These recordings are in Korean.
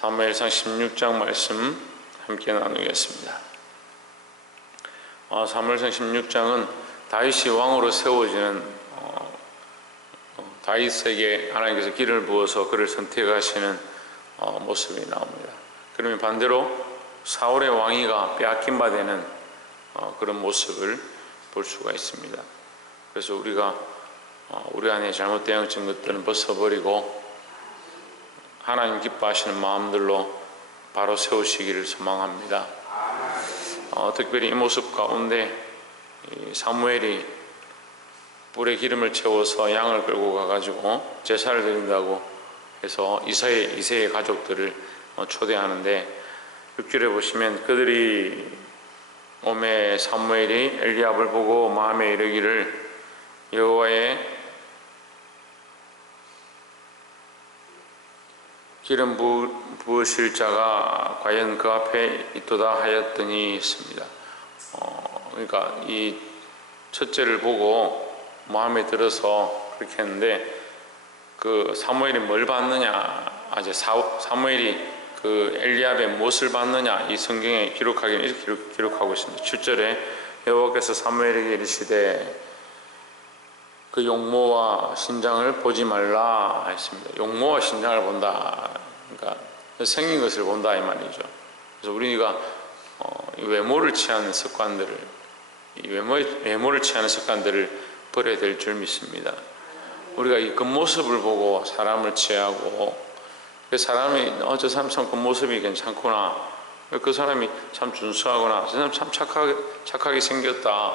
사무엘상 16장 말씀 함께 나누겠습니다. 사무엘상 16장은 다윗이 왕으로 세워지는 다윗에게 하나님께서 기름을 부어서 그를 선택하시는 모습이 나옵니다. 그러면 반대로 사울의 왕위가 빼앗긴 바 되는 그런 모습을 볼 수가 있습니다. 그래서 우리가 우리 안에 잘못되어 진 것들은 벗어버리고 하나님 기뻐하시는 마음들로 바로 세우시기를 소망합니다. 특별히 이 모습 가운데 사무엘이 뿔에 기름을 채워서 양을 끌고 가가지고 제사를 드린다고 해서 이새의 가족들을 초대하는데 6절에 보시면 그들이 오매 사무엘이 엘리압을 보고 마음에 이르기를 여호와의 기름 부으실 자가 과연 그 앞에 있도다 하였더니 있습니다. 그러니까 이 첫째를 보고 마음에 들어서 그렇게 했는데 그 사무엘이 뭘 봤느냐, 이제 사무엘이 그 엘리압의 무엇을 봤느냐, 이 성경에 기록하기는 이렇게 기록하고 있습니다. 7절에 여호와께서 사무엘에게 이르시되 그 용모와 신장을 보지 말라 했습니다. 용모와 신장을 본다, 그러니까 생긴 것을 본다 이 말이죠. 그래서 우리가 외모를 취하는 습관들을, 외모를 취하는 습관들을 버려야 될 줄 믿습니다. 우리가 이 겉모습을 보고 사람을 취하고, 그 사람이 저 사람 참 겉모습이 괜찮구나, 그 사람이 참 준수하구나, 저 사람 참 착하게 생겼다,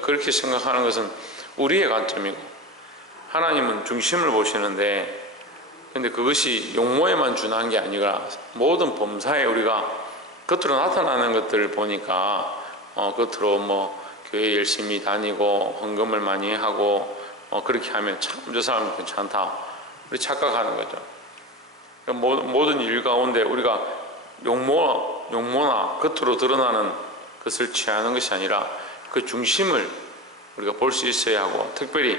그렇게 생각하는 것은 우리의 관점이고, 하나님은 중심을 보시는데, 근데 그것이 용모에만 준한 게 아니라 모든 범사에 우리가 겉으로 나타나는 것들을 보니까 겉으로 뭐 교회 열심히 다니고 헌금을 많이 하고 그렇게 하면 참 저 사람 괜찮다, 우리 착각하는 거죠. 모든 일 가운데 우리가 용모나 겉으로 드러나는 것을 취하는 것이 아니라 그 중심을 우리가 볼 수 있어야 하고, 특별히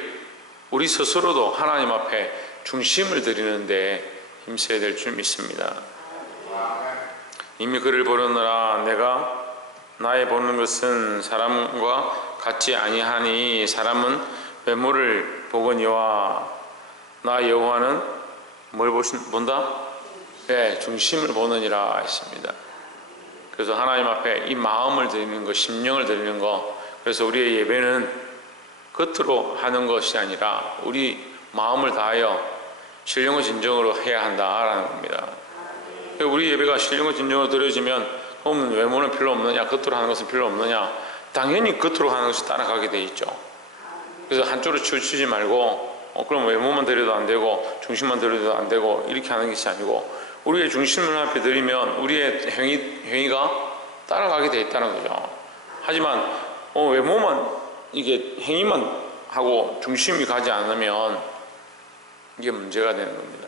우리 스스로도 하나님 앞에 중심을 드리는데 힘써야 될 줄 믿습니다. 이미 그를 보려느라 내가 나의 보는 것은 사람과 같지 아니하니 사람은 외모를 보거니와 나 여호와는 뭘 본다? 네, 중심을 보느니라 했습니다. 그래서 하나님 앞에 이 마음을 드리는 것, 심령을 드리는 것, 그래서 우리의 예배는 겉으로 하는 것이 아니라 우리 마음을 다하여 신령과 진정으로 해야 한다라는 겁니다. 우리 예배가 신령과 진정으로 드려지면 그럼 외모는 필요 없느냐, 겉으로 하는 것은 필요 없느냐? 당연히 겉으로 하는 것이 따라가게 돼 있죠. 그래서 한쪽으로 치우치지 말고 그럼 외모만 드려도 안 되고 중심만 드려도 안 되고 이렇게 하는 것이 아니고, 우리의 중심을 앞에 드리면 우리의 행위가 따라가게 돼 있다는 거죠. 하지만 외모만, 이게 행위만 하고 중심이 가지 않으면 이게 문제가 되는 겁니다.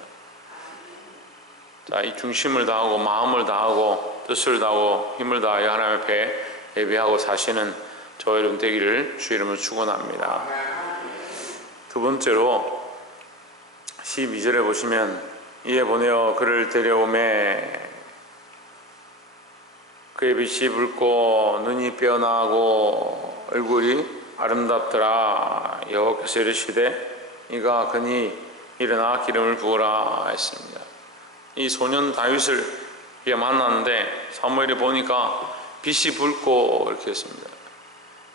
자, 이 중심을 다하고 마음을 다하고 뜻을 다하고 힘을 다하여 하나님 앞에 예배하고 사시는 저와 여러분 되기를 주 이름으로 축원합니다. 두 번째로 12절에 보시면 이에 보내어 그를 데려오매 그의 빛이 붉고 눈이 빼어나고 얼굴이 아름답더라. 여호와께서 이르시되 이가 그니 일어나 기름을 부으라 했습니다. 이 소년 다윗을 만났는데 사무엘이 보니까 빛이 붉고 이렇게 했습니다.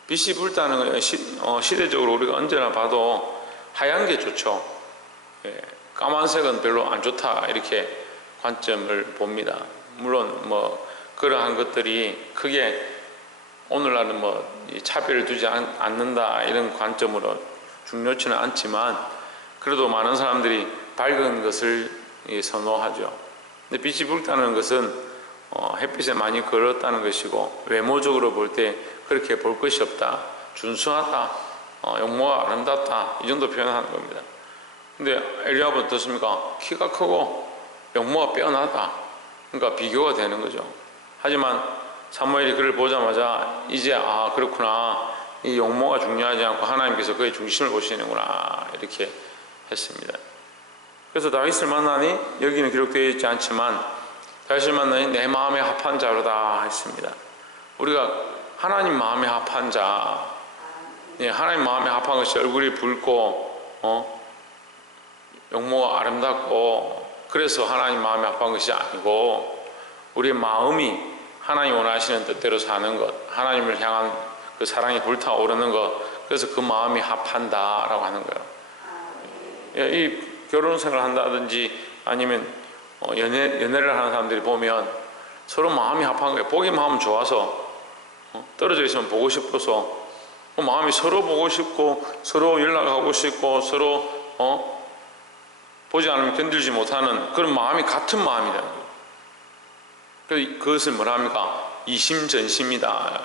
빛이 붉다는 건 시대적으로 우리가 언제나 봐도 하얀 게 좋죠. 까만색은 별로 안 좋다, 이렇게 관점을 봅니다. 물론 그러한 것들이 크게 오늘날은 차별을 두지 않는다 이런 관점으로 중요치는 않지만, 그래도 많은 사람들이 밝은 것을 선호하죠. 근데 빛이 붉다는 것은 햇빛에 많이 걸었다는 것이고, 외모적으로 볼 때 그렇게 볼 것이 없다, 준수하다, 용모가 아름답다, 이 정도 표현하는 겁니다. 근데 엘리압은 어떻습니까? 키가 크고 용모가 빼어나다, 그러니까 비교가 되는 거죠. 하지만 사무엘이 그를 보자마자 이제 그렇구나, 이 용모가 중요하지 않고 하나님께서 그의 중심을 보시는구나, 이렇게 했습니다. 그래서 다윗을 만나니 여기는 기록되어 있지 않지만 다윗을 만나니 내 마음에 합한 자로다 했습니다. 우리가 하나님 마음에 합한 자, 하나님 마음에 합한 것이 얼굴이 붉고 용모가 아름답고 그래서 하나님 마음에 합한 것이 아니고 우리의 마음이 하나님 원하시는 뜻대로 사는 것, 하나님을 향한 그 사랑이 불타오르는 것, 그래서 그 마음이 합한다라고 하는 거예요. 이 결혼 생활을 한다든지 아니면 연애를 하는 사람들이 보면 서로 마음이 합한 거예요. 보기만 하면 좋아서 떨어져 있으면 보고 싶어서 마음이 서로 보고 싶고 서로 연락하고 싶고 서로 보지 않으면 견딜지 못하는 그런 마음이 같은 마음이라는 거예요. 그것을 뭐라 합니까? 이심전심이다.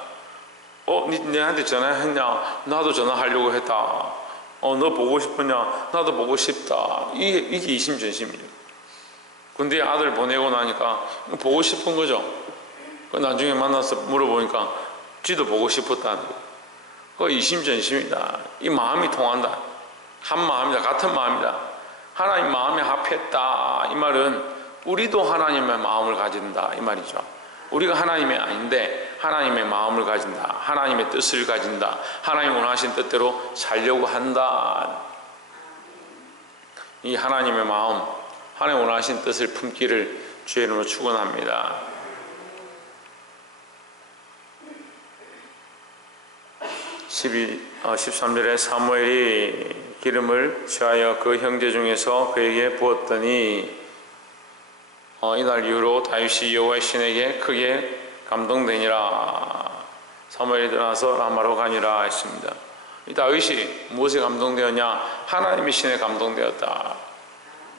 내한테 전화했냐? 나도 전화하려고 했다. 너 보고 싶으냐? 나도 보고 싶다. 이게 이심전심이에요. 군대에 아들 보내고 나니까 보고 싶은 거죠. 나중에 만나서 물어보니까 지도 보고 싶었다는 거예요. 그거 이심전심이다. 이 마음이 통한다. 한 마음이다. 같은 마음이다. 하나님 마음에 합했다. 이 말은 우리도 하나님의 마음을 가진다. 이 말이죠. 우리가 하나님이 아닌데 하나님의 마음을 가진다. 하나님의 뜻을 가진다. 하나님 원하신 뜻대로 살려고 한다. 이 하나님의 마음, 하나님 원하신 뜻을 품기를 주의 이름으로 축원합니다. 13절에 사무엘이 기름을 취하여 그 형제 중에서 그에게 부었더니 이날 이후로 다윗이 여호와의 신에게 크게 감동되니라. 사무엘이 일어나서 라마로 가니라 했습니다. 이 다윗이 무엇에 감동되었냐? 하나님의 신에 감동되었다.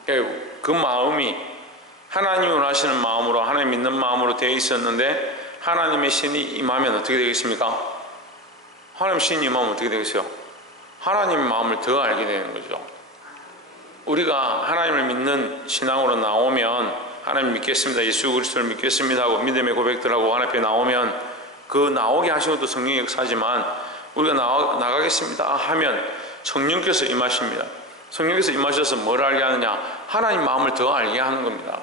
그 마음이 하나님이 원하시는 마음으로, 하나님 믿는 마음으로 되어 있었는데 하나님의 신이 임하면 어떻게 되겠습니까? 하나님의 신이 임하면 어떻게 되겠어요? 하나님의 마음을 더 알게 되는 거죠. 우리가 하나님을 믿는 신앙으로 나오면 하나님 믿겠습니다, 예수 그리스도를 믿겠습니다 하고 믿음의 고백들하고 하나님 앞에 나오면 그 나오게 하신 것도 성령의 역사지만 우리가 나가겠습니다 하면 성령께서 임하십니다. 성령께서 임하셔서 뭘 알게 하느냐? 하나님 마음을 더 알게 하는 겁니다.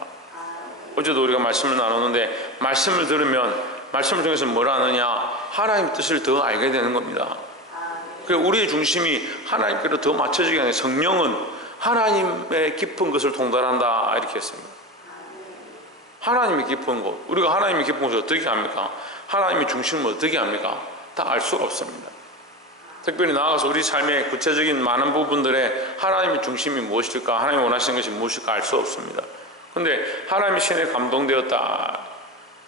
어제도 우리가 말씀을 나눴는데 말씀을 들으면 말씀을 통해서 뭘 아느냐? 하나님 뜻을 더 알게 되는 겁니다. 우리의 중심이 하나님께로 더 맞춰지게 하는 성령은 하나님의 깊은 것을 통달한다 이렇게 했습니다. 하나님의 깊은 것, 우리가 하나님의 깊은 것을 어떻게 합니까? 하나님의 중심을 어떻게 합니까? 다 알 수가 없습니다. 특별히 나아가서 우리 삶의 구체적인 많은 부분들에 하나님의 중심이 무엇일까? 하나님이 원하시는 것이 무엇일까? 알 수 없습니다. 그런데 하나님의 신에 감동되었다.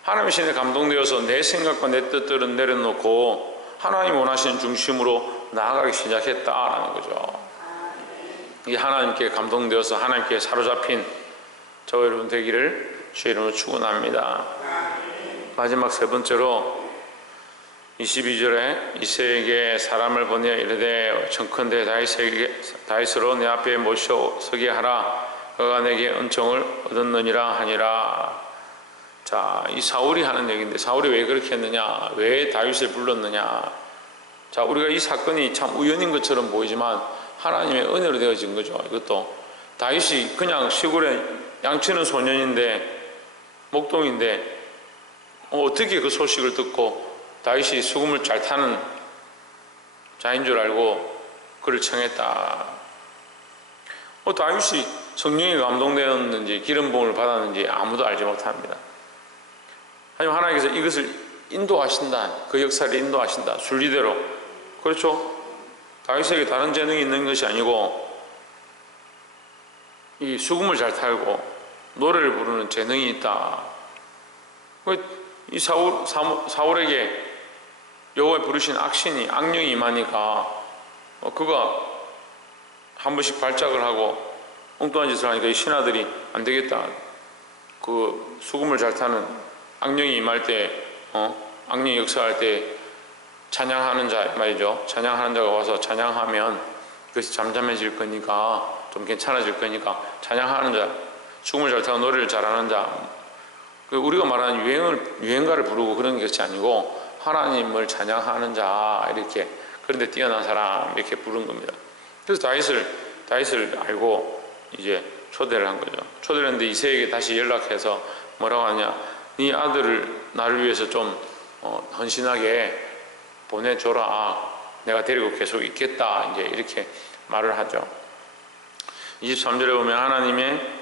하나님의 신에 감동되어서 내 생각과 내 뜻들은 내려놓고 하나님 원하시는 중심으로 나아가기 시작했다라는 거죠. 이 하나님께 감동되어서 하나님께 사로잡힌 저와 여러분 되기를 주의 이름으로 축원합니다. 마지막 세 번째로 22절에 이새에게 사람을 보내어 이르되 청컨대 다윗으로 내 앞에 모셔서게 하라. 그가 내게 은총을 얻었느니라 하니라. 자, 이 사울이 하는 얘기인데 사울이 왜 그렇게 했느냐? 왜 다윗을 불렀느냐? 자, 우리가 이 사건이 참 우연인 것처럼 보이지만 하나님의 은혜로 되어진 거죠. 이것도 다윗이 그냥 시골에 양치는 소년인데 목동인데 어떻게 그 소식을 듣고 다윗이 수금을 잘 타는 자인 줄 알고 그를 청했다. 다윗이 성령에 감동되었는지 기름 부음을 받았는지 아무도 알지 못합니다. 하지만 하나님께서 이것을 인도하신다. 그 역사를 인도하신다. 순리대로. 그렇죠? 다윗에게 다른 재능이 있는 것이 아니고 이 수금을 잘 탈고 노래를 부르는 재능이 있다. 이 사울에게 여호와의 부르신 악령이 임하니까 그가 한 번씩 발작을 하고 엉뚱한 짓을 하니까 이 신하들이 안 되겠다. 그 수금을 잘 타는 악령이 임할 때, 악령이 역사할 때 찬양하는 자 말이죠. 찬양하는 자가 와서 찬양하면 그것이 잠잠해질 거니까 좀 괜찮아질 거니까 찬양하는 자, 수금을 잘 타고 노래를 잘하는 자, 우리가 말하는 유행가를 부르고 그런 것이 아니고 하나님을 찬양하는 자 이렇게 그런데 뛰어난 사람 이렇게 부른 겁니다. 그래서 다윗을 알고 이제 초대를 한 거죠. 초대를 했는데 이새에게 다시 연락해서 뭐라고 하냐, 네 아들을 나를 위해서 좀 헌신하게 보내줘라. 내가 데리고 계속 있겠다. 이제 이렇게 말을 하죠. 23절에 보면 하나님의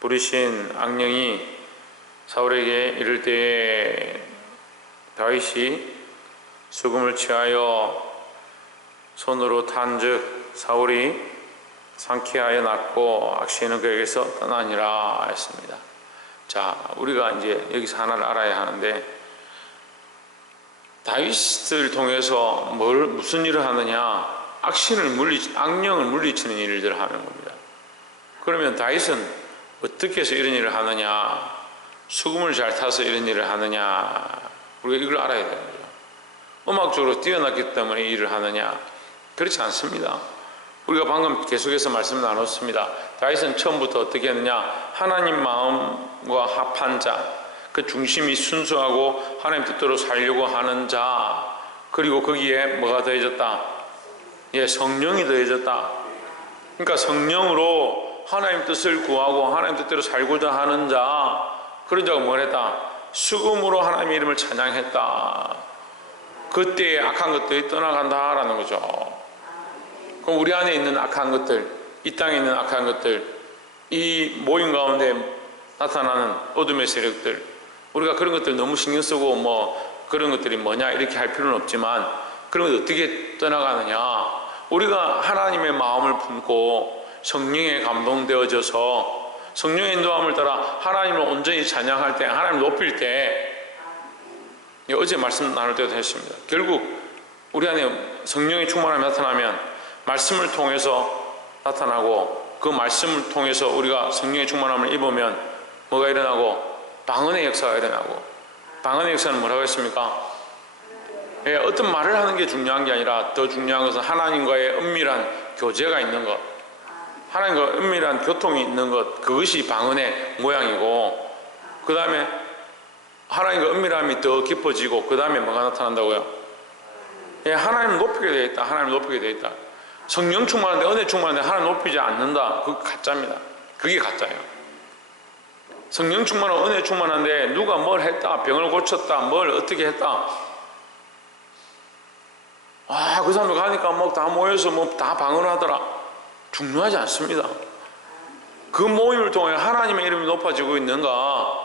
부르신 악령이 사울에게 이를 때에 다윗이 수금을 취하여 손으로 탄즉 사울이 상쾌하여 낫고 악시는 그에게서 떠나니라 했습니다. 자, 우리가 이제 여기서 하나를 알아야 하는데, 다윗을 통해서 무슨 일을 하느냐? 악령을 물리치는 일들을 하는 겁니다. 그러면 다윗은 어떻게 해서 이런 일을 하느냐? 수금을 잘 타서 이런 일을 하느냐? 우리가 이걸 알아야 되는 거죠. 음악적으로 뛰어났기 때문에 이 일을 하느냐? 그렇지 않습니다. 우리가 방금 계속해서 말씀 나눴습니다. 다윗은 처음부터 어떻게 했느냐? 하나님 마음과 합한 자, 그 중심이 순수하고 하나님 뜻대로 살려고 하는 자, 그리고 거기에 뭐가 더해졌다? 예, 성령이 더해졌다. 그러니까 성령으로 하나님 뜻을 구하고 하나님 뜻대로 살고자 하는 자, 그런 자가 뭘 했다? 수금으로 하나님의 이름을 찬양했다. 그때의 악한 것들이 떠나간다라는 거죠. 그럼 우리 안에 있는 악한 것들, 이 땅에 있는 악한 것들, 이 모임 가운데 나타나는 어둠의 세력들, 우리가 그런 것들 너무 신경 쓰고 뭐 그런 것들이 뭐냐 이렇게 할 필요는 없지만, 그런 것 어떻게 떠나가느냐? 우리가 하나님의 마음을 품고 성령에 감동되어져서 성령의 인도함을 따라 하나님을 온전히 찬양할 때, 하나님을 높일 때, 어제 말씀 나눌 때도 했습니다. 결국 우리 안에 성령의 충만함이 나타나면 말씀을 통해서 나타나고, 그 말씀을 통해서 우리가 성령의 충만함을 입으면 뭐가 일어나고? 방언의 역사가 일어나고. 방언의 역사는 뭐라고 했습니까? 예, 어떤 말을 하는 게 중요한 게 아니라 더 중요한 것은 하나님과의 은밀한 교제가 있는 것, 하나님과 은밀한 교통이 있는 것, 그것이 방언의 모양이고, 그 다음에 하나님과 은밀함이 더 깊어지고, 그 다음에 뭐가 나타난다고요? 예, 하나님을 높이게 되어 있다. 하나님을 높이게 되어 있다. 성령 충만한데, 은혜 충만한데 하나님 높이지 않는다. 그거 가짜입니다. 그게 가짜예요. 성령 충만하고 은혜 충만한데 누가 뭘 했다, 병을 고쳤다, 뭘 어떻게 했다, 그 사람들 가니까 뭐 다 모여서 뭐 다 방언하더라. 중요하지 않습니다. 그 모임을 통해 하나님의 이름이 높아지고 있는가,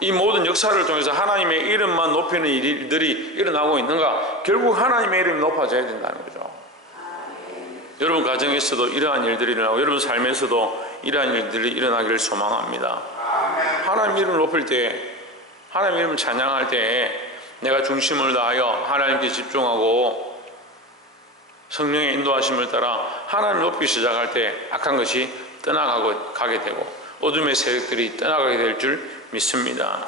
이 모든 역사를 통해서 하나님의 이름만 높이는 일들이 일어나고 있는가, 결국 하나님의 이름이 높아져야 된다는 거죠. 여러분 가정에서도 이러한 일들이 일어나고, 여러분 삶에서도 이러한 일들이 일어나기를 소망합니다. 하나님 이름을 높일 때, 하나님 이름을 찬양할 때 내가 중심을 다하여 하나님께 집중하고 성령의 인도하심을 따라 하나님 높이기 시작할 때 악한 것이 떠나가게 되고 어둠의 세력들이 떠나가게 될 줄 믿습니다.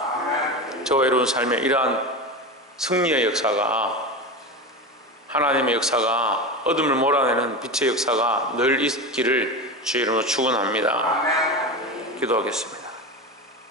저와 여러분 삶에 이러한 승리의 역사가, 하나님의 역사가, 어둠을 몰아내는 빛의 역사가 늘 있기를 주의 이름으로 축원합니다. 기도하겠습니다.